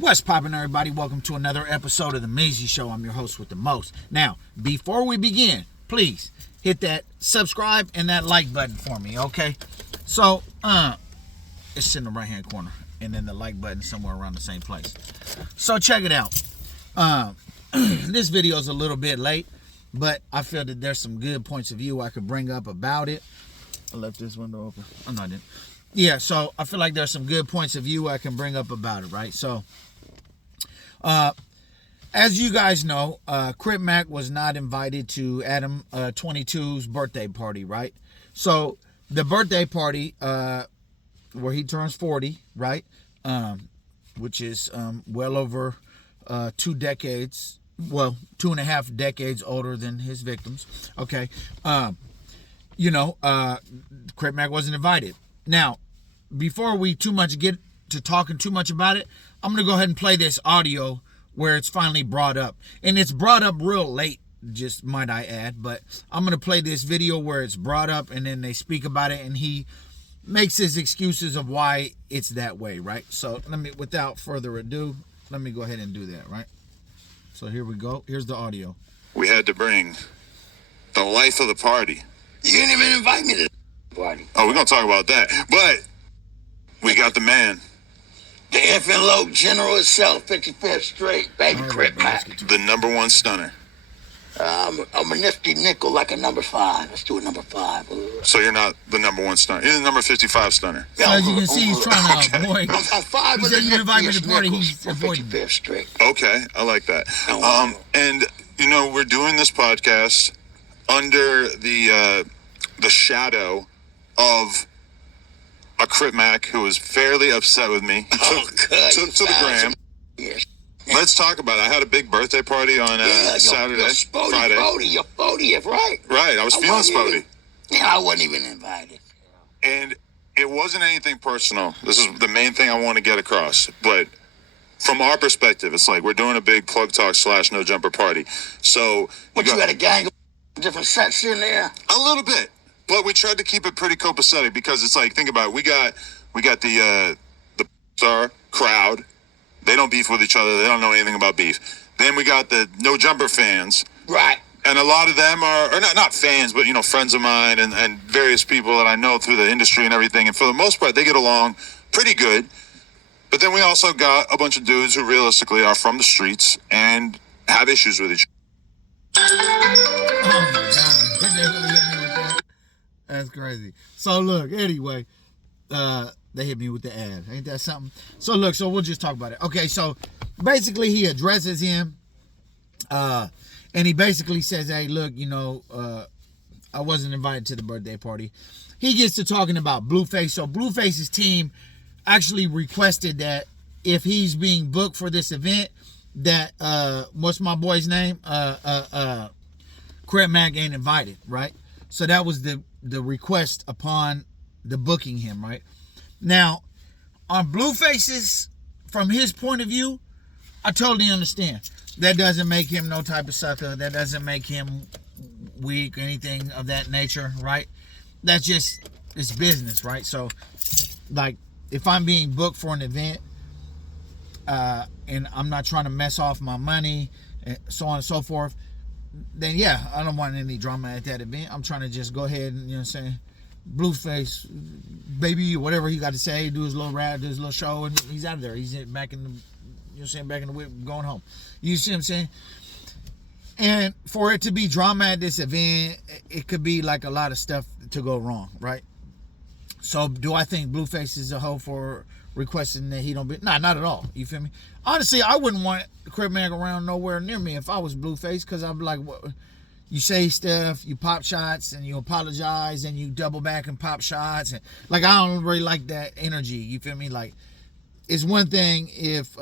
What's poppin', everybody? Welcome to another episode of The Measy Show. I'm your host with the most. Now, before we begin, please hit that subscribe and that like button for me, okay? So, it's in the right-hand corner, and then the like button somewhere around the same place. So, check it out. This video is a little bit late, but I feel that there's some good points of view I could bring up about it. I left this window open. Oh, no, I didn't. Yeah, so I feel like there's some good points of view I can bring up about it, right? So, as you guys know, Crip Mac was not invited to Adam 22's birthday party, right? So, the birthday party, where he turns 40, right? Which is well over 2 decades, well, 2.5 decades older than his victims, okay? Crip Mac wasn't invited. Now, before we too much get to talking too much about it, I'm going to go ahead and play this audio where it's finally brought up. And it's brought up real late, just might I add. But I'm going to play this video where it's brought up and then they speak about it and he makes his excuses of why it's that way, right? So without further ado, let me go ahead and do that, right? So here we go. Here's the audio. We had to bring the life of the party. You didn't even invite me to the party. Oh, we're going to talk about that. But we got the man. The effing low general itself, 55th Street, baby Crip Mac. The number one stunner. I'm a nifty nickel like a number 5. Let's do a number 5. So you're not the number one stunner. You're the number 55 stunner. So as you can see, he's trying to avoid. I'm 5 He of said the you invite me to the party, nickels he's from avoiding. 55th Street. Okay, I like that. And, we're doing this podcast under the shadow of a Crip Mac who was fairly upset with me. He took to the gram. Yes. Let's talk about it. I had a big birthday party on Saturday, Friday. You're 40th, right? Right, I was feeling spotty. I wasn't even invited. And it wasn't anything personal. This is the main thing I want to get across. But from our perspective, it's like we're doing a big plug talk / no jumper party. So What, you got a gang of different sets in there? a little bit, but we tried to keep it pretty copacetic because it's like, think about it. We got the star crowd. They don't beef with each other. They don't know anything about beef. Then we got the no jumper fans. Right. And a lot of them are not fans, but, friends of mine and various people that I know through the industry and everything. And for the most part, they get along pretty good. But then we also got a bunch of dudes who realistically are from the streets and have issues with each other. Oh my God. They really hit me with that. That's crazy. So look, anyway, they hit me with the ad. Ain't that something? So look, so we'll just talk about it. Okay, so basically he addresses him, and he basically says, hey, look, I wasn't invited to the birthday party. He gets to talking about Blueface. So Blueface's team actually requested that if he's being booked for this event, that what's my boy's name? Crip Mac ain't invited, right? So that was the request upon the booking him, right? Now, on Blueface's, from his point of view, I totally understand. That doesn't make him no type of sucker. That doesn't make him weak or anything of that nature, right? That's just, it's business, right? So, like, if I'm being booked for an event, and I'm not trying to mess off my money, and so on and so forth, then yeah, I don't want any drama at that event. I'm trying to just go ahead and, Blueface, baby, whatever he got to say, do his little rap, do his little show, and he's out of there. He's back in the, back in the whip, going home. You see what I'm saying? And for it to be drama at this event, it could be like a lot of stuff to go wrong, right? So do I think Blueface is a hoe for requesting that he don't be? Nah, not at all. You feel me? Honestly, I wouldn't want Crip Mac around nowhere near me if I was Blueface, because I'm like, what? You say stuff, you pop shots, and you apologize, and you double back and pop shots, and like, I don't really like that energy. You feel me? Like, it's one thing if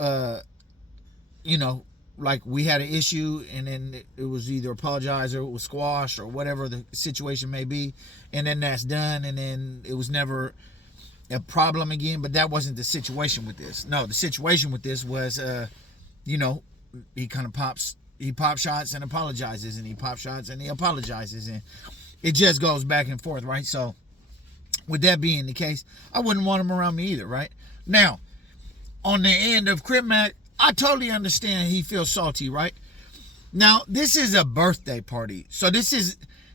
like we had an issue and then it was either apologize or it was squash or whatever the situation may be, and then that's done, and then it was never a problem again. But that wasn't the situation with this. No, the situation with this was he kind of pops shots and apologizes, and he pops shots and he apologizes, and it just goes back and forth, right? So with that being the case, I wouldn't want him around me either, right? Now, on the end of Crip Mac, I totally understand he feels salty, right? Now, this is a birthday party. So this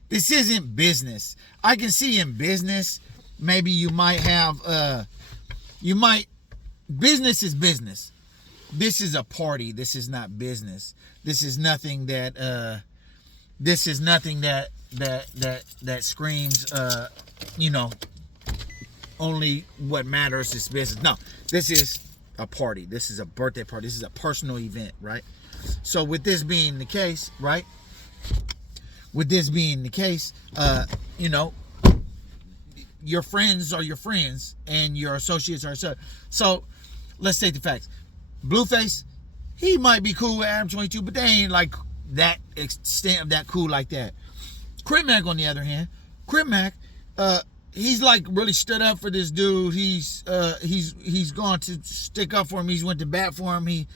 isn't business. I can see in business, maybe you might have, business is business. This is a party. This is not business. This is nothing that screams, only what matters is business. No, this is a party. This is a birthday party. This is a personal event, right? So with this being the case, right? With this being the case, your friends are your friends and your associates are associates. So let's take the facts. Blueface, he might be cool with Adam 22, but they ain't like that extent of that cool like that. Crip Mac, on the other hand, Crip Mac, he's like really stood up for this dude. He's gone to stick up for him. He's went to bat for him.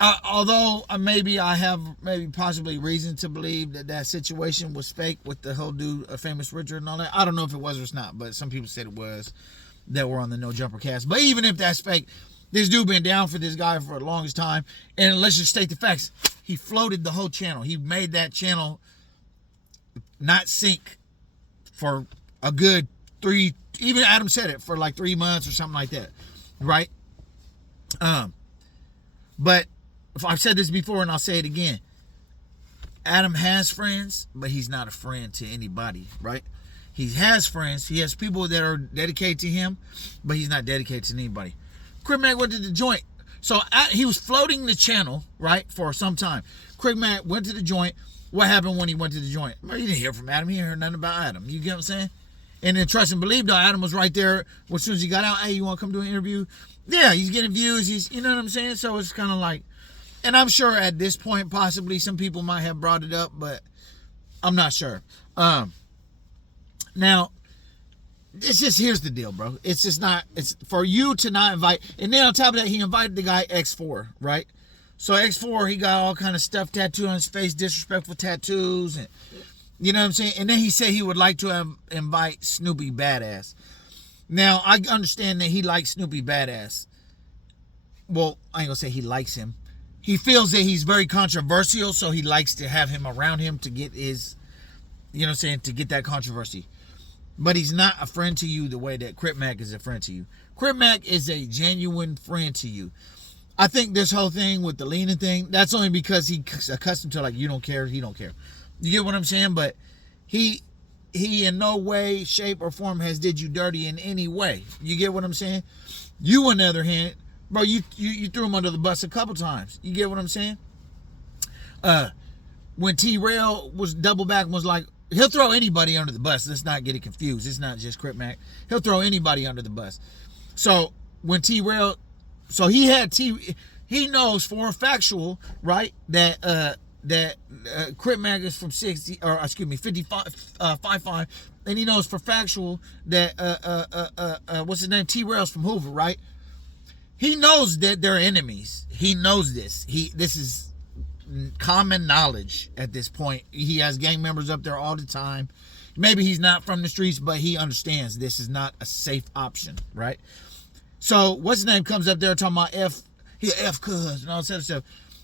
Although I have possibly reason to believe that situation was fake with the whole dude, Famous Richard and all that. I don't know if it was or it's not, but some people said it was that were on the No Jumper cast. But even if that's fake, this dude been down for this guy for the longest time. And let's just state the facts. He floated the whole channel. He made that channel not sink for a good 3, even Adam said it, for like 3 months or something like that. Right? But I've said this before and I'll say it again. Adam has friends, but he's not a friend to anybody, right? He has friends. He has people that are dedicated to him, but he's not dedicated to anybody. Crip Mac went to the joint. So he was floating the channel, right, for some time. Crip Mac went to the joint. What happened when he went to the joint? Well, you didn't hear from Adam. He didn't hear nothing about Adam. You get what I'm saying? And then trust and believe, though, Adam was right there. As soon as he got out, hey, you want to come do an interview? Yeah, he's getting views. You know what I'm saying? So it's kind of like, and I'm sure at this point, possibly some people might have brought it up, but I'm not sure. Now, it's just, here's the deal, bro. It's just not, it's for you to not invite, and then on top of that, he invited the guy X4, right? So X4, he got all kind of stuff tattooed on his face, disrespectful tattoos, and you know what I'm saying? And then he said he would like to invite Snoopy Badass. Now, I understand that he likes Snoopy Badass. Well, I ain't gonna say he likes him. He feels that he's very controversial, so he likes to have him around him to get his, you know what I'm saying, to get that controversy. But he's not a friend to you the way that Crip Mac is a friend to you. Crip Mac is a genuine friend to you. I think this whole thing with the leaning thing, that's only because he's accustomed to, like, you don't care, he don't care. You get what I'm saying? But he in no way, shape, or form has did you dirty in any way. You get what I'm saying? You, on the other hand, bro, you threw him under the bus a couple times. You get what I'm saying? When T-Rail was double back and was like, he'll throw anybody under the bus. Let's not get it confused. It's not just Crip Mac. He'll throw anybody under the bus. So when T-Rail, so he knows for a factual, right, that Crip Mac is from 55, and he knows for factual that what's his name, T-Rail's from Hoover, right? He knows that they're enemies. He knows this. This is common knowledge at this point. He has gang members up there all the time. Maybe he's not from the streets, but he understands this is not a safe option, right? So what's his name comes up there talking about F cuz and all that stuff.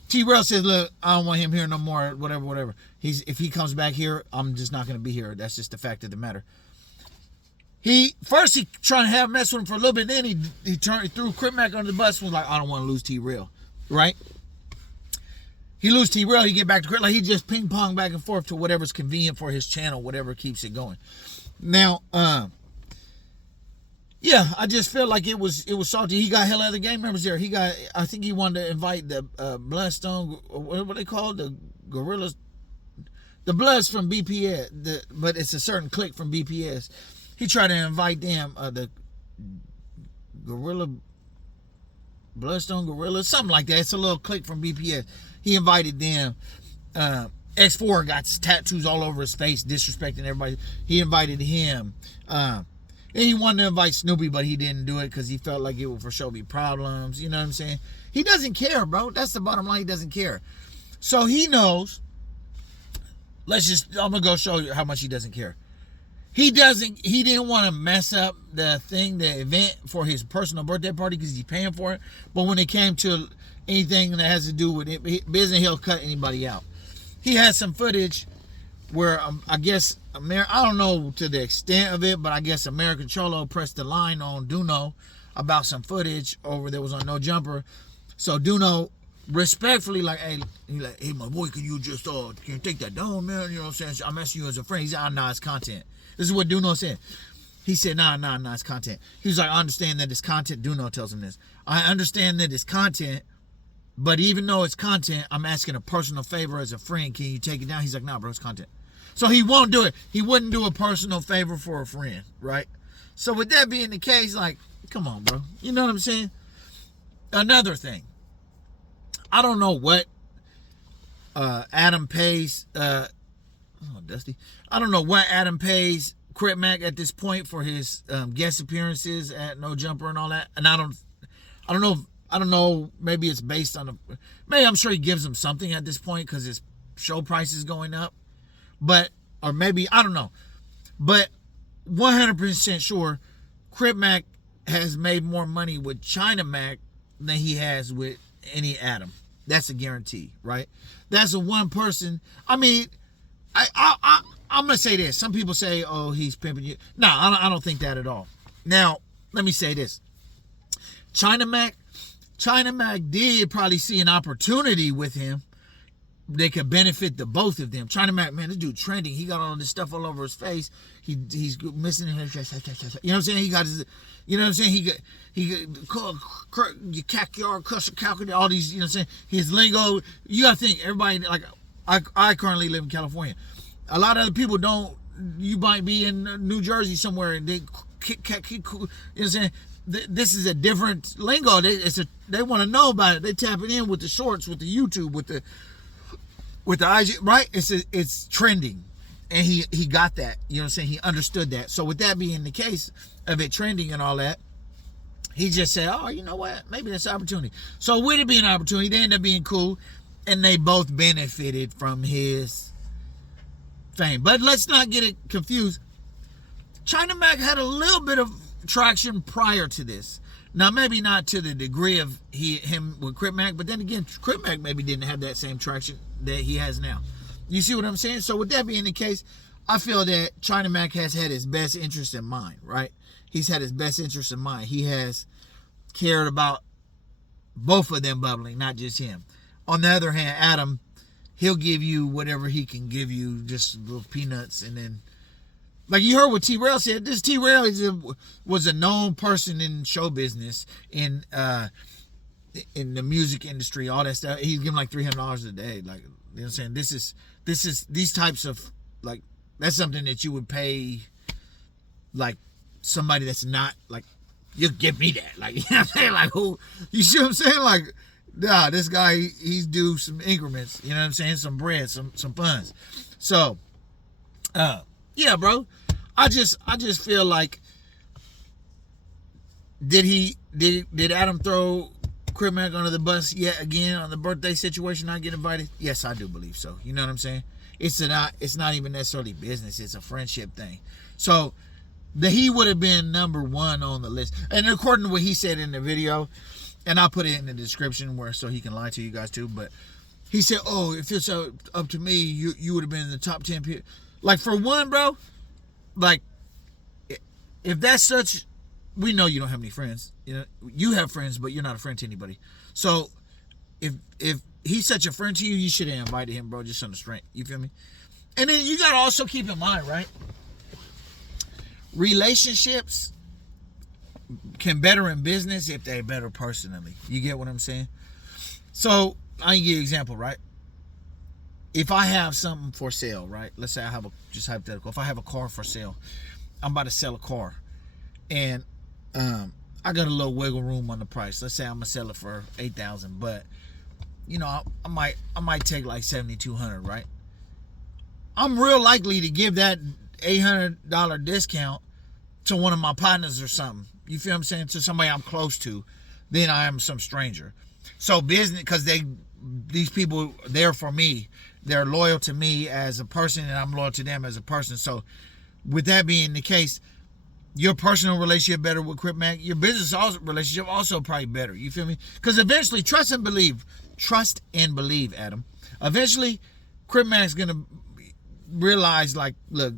T-Rail says, look, I don't want him here no more, whatever. If he comes back here, I'm just not going to be here. That's just the fact of the matter. He trying to have mess with him for a little bit. Then he threw Crip Mac under the bus and was like, I don't want to lose T-Rail, right? He lose T-Rail, he get back to Crip. Like, he just ping pong back and forth to whatever's convenient for his channel, whatever keeps it going. Now, yeah, I just feel like it was salty. He got hella other gang members there. I think he wanted to invite the Bloodstone, what they call the Gorillas, the Bloods from BPS, but it's a certain clique from BPS. He tried to invite them, the Bloodstone Gorillas, something like that. It's a little clique from BPS. He invited them. X4 got tattoos all over his face, disrespecting everybody. He invited him. And he wanted to invite Snoopy, but he didn't do it because he felt like it would for sure be problems. You know what I'm saying? He doesn't care, bro. That's the bottom line. He doesn't care. So he knows. I'm going to go show you how much he doesn't care. He didn't want to mess up the event for his personal birthday party because he's paying for it. But when it came to anything that has to do with it, business, he'll cut anybody out. He has some footage where I guess I don't know to the extent of it, but I guess American Cholo pressed the line on Duno about some footage over there was on No Jumper. So Duno respectfully hey, my boy, can you just can you take that down, man? You know what I'm saying? I'm asking you as a friend. He said, nah, it's content. This is what Duno said. He said, nah, it's content. He was like, I understand that it's content. Duno tells him this. I understand that it's content, but even though it's content, I'm asking a personal favor as a friend. Can you take it down? He's like, nah, bro, it's content. So he won't do it. He wouldn't do a personal favor for a friend, right? So with that being the case, like, come on, bro. You know what I'm saying? Another thing. I don't know what Adam pays, Dusty. I don't know what Adam pays Crip Mac at this point for his guest appearances at No Jumper and all that. And I don't know. Maybe it's based on maybe I'm sure he gives him something at this point because his show price is going up. But, or maybe, I don't know. But 100% sure, Crip Mac has made more money with China Mac than he has with any Adam. That's a guarantee, right? That's a one person. I mean, I'm going to say this. Some people say, oh, he's pimping you. No, I don't think that at all. Now, let me say this. China Mac did probably see an opportunity with him. They could benefit the both of them. China Mac, man, this dude trending. He got all this stuff all over his face. He's missing. You know what I'm saying? He got his. You know what I'm saying? He backyard, cuss, calculate, all these. You know what I'm saying? His lingo. You gotta think. Everybody like I currently live in California. A lot of other people don't. You might be in New Jersey somewhere and they kick. You know what I'm saying? This is a different lingo. They want to know about it. They tap it in with the shorts, with the YouTube, with the IG, right? It's trending. And he got that. You know what I'm saying? He understood that. So with that being the case of it trending and all that, he just said, oh, you know what? Maybe that's an opportunity. So with it being an opportunity, they ended up being cool. And they both benefited from his fame. But let's not get it confused. China Mac had a little bit of traction prior to this. Now, maybe not to the degree of him with Crip Mac, but then again, Crip Mac maybe didn't have that same traction that he has now. You see what I'm saying? So with that being the case, I feel that China Mac has had his best interest in mind, right? He's had his best interest in mind. He has cared about both of them bubbling, not just him. On the other hand, Adam, he'll give you whatever he can give you, just little peanuts, and then like you heard what T-Rail said, this T-Rail was a known person in show business, in the music industry, all that stuff. He's giving like $300 a day. Like, you know what I'm saying? This is these types of, like, that's something that you would pay, like, somebody that's not, like, you give me that. Like, you know what I'm saying? Like, who, you see what I'm saying? Like, nah, this guy, he's due some increments, you know what I'm saying? Some bread, some funds. So, yeah, bro. I just feel like did Adam throw Crip Mac under the bus yet again on the birthday situation, not get invited? Yes, I do believe so. You know what I'm saying? It's not even necessarily business, it's a friendship thing. So he would have been number one on the list. And according to what he said in the video, and I'll put it in the description so he can lie to you guys too, but he said, oh, if it's up to me, you would have been in the top 10 people. Like, for one, bro, like, if that's such, we know you don't have any friends. You know, you have friends, but you're not a friend to anybody. So if he's such a friend to you, you should have invited him, bro, just on the strength. You feel me? And then you got to also keep in mind, right? Relationships can better in business if they're better personally. You get what I'm saying? So I can give you an example, right? If I have something for sale, right? Let's say I have just hypothetical. If I have a car for sale, I'm about to sell a car, and I got a little wiggle room on the price. Let's say I'm gonna sell it for $8,000, but you know, I might take like $7,200, right? I'm real likely to give that $800 discount to one of my partners or something. You feel what I'm saying? To somebody I'm close to, than I am some stranger. So business, because these people, they're for me. They're loyal to me as a person, and I'm loyal to them as a person. So with that being the case, your personal relationship better with Crip Mac, your business relationship also probably better. You feel me? Because eventually, trust and believe, Adam. Eventually, Crip Mac's gonna realize, like, look,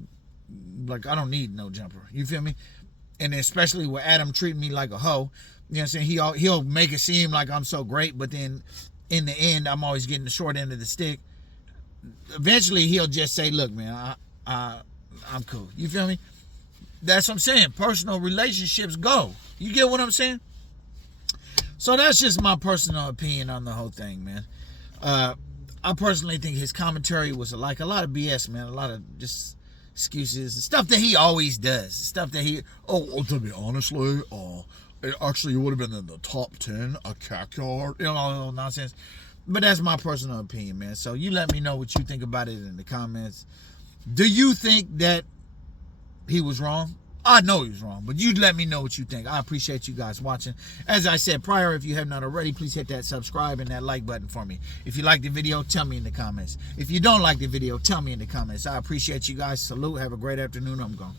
like, I don't need no jumper. You feel me? And especially with Adam treating me like a hoe, you know what I'm saying? He'll make it seem like I'm so great, but then in the end, I'm always getting the short end of the stick. Eventually, he'll just say, look, man, I'm cool. You feel me? That's what I'm saying. Personal relationships go. You get what I'm saying? So that's just my personal opinion on the whole thing, man. I personally think his commentary was like a lot of BS, man. A lot of just excuses and stuff that he always does. Stuff that he, to be honestly, actually, you would have been in the top 10 a backyard, you know, all nonsense. But that's my personal opinion, man. So you let me know what you think about it in the comments. Do you think that he was wrong? I know he was wrong, but you let me know what you think. I appreciate you guys watching. As I said prior, if you have not already, please hit that subscribe and that like button for me. If you like the video, tell me in the comments. If you don't like the video, tell me in the comments. I appreciate you guys. Salute. Have a great afternoon. I'm gone.